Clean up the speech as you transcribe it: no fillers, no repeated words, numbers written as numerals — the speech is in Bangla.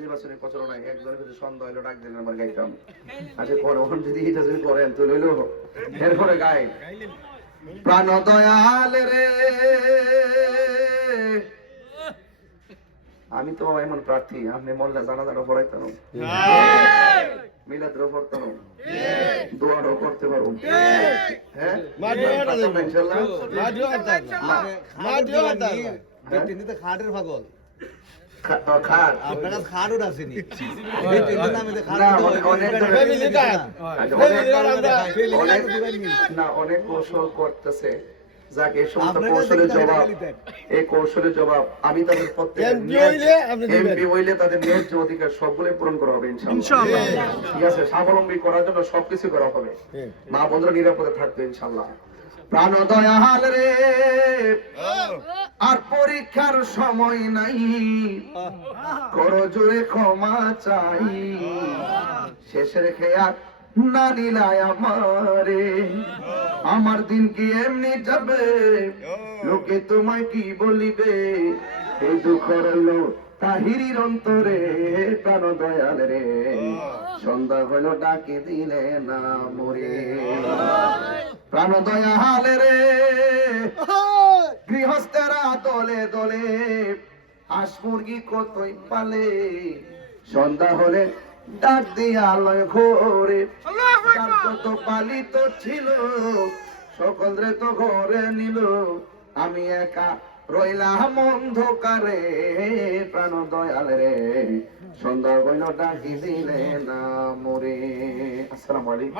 নির্বাচনী প্রচারণা একজনের কাছে সন্দেহ হইলো ডাক দিলেন আমার গাইতাম আচ্ছা কোন যদি এটা যদি করেন তো লইলো এরপরে গাই প্রাণ দয়াল রে আমি তো এমন প্রার্থী আপনি মোল্লা জানাজাটা পড়াইতাম মিলাদও পড়তাম দোয়াও করতে পারবো হ্যাঁ খাটের পাগল খাট আপনার কাছে খাটও আসেনি অনেক কৌশল করতেছে যাকে এই সমস্ত কৌশলের জবাব আমি তাদের এমপি হইলে তাদের ন্যায্য অধিকার সবগুলোই পূরণ করা হবে ইনশাআল্লাহ ঠিক আছে স্বাবলম্বী করার জন্য সবকিছু করা হবে মা বন্ধুরা নিরাপদে থাকবে ইনশাআল্লাহ প্রাণ দয়াল রে আর পরীক্ষার সময় নাই করো জোরে ক্ষমা চাই শেষের খেয়াল না নিলায় আমারে আমার দিন কি এমনি যাবে লোকে তোমায় কি বলিবে এই দুঃখ রইল তাহিরির অন্তরে প্রাণ দয়াল রে সন্ধ্যা হইল ডাকে দিলে না মরে প্রাণ দয়াল রে গৃহস্থেরা দলে দলে হাঁস মুরগি কতই পালে সন্ধ্যা হলে ডাক দিয়া আলোয় ঘরে তার কত পালিত ছিল সকলরে তো ঘরে নিল আমি একা রইলাম অন্ধকারে প্রাণ দয়াল রে সন্ধ্যা হইল ডাকি দিলে না মরে আসসালামু আলাইকুম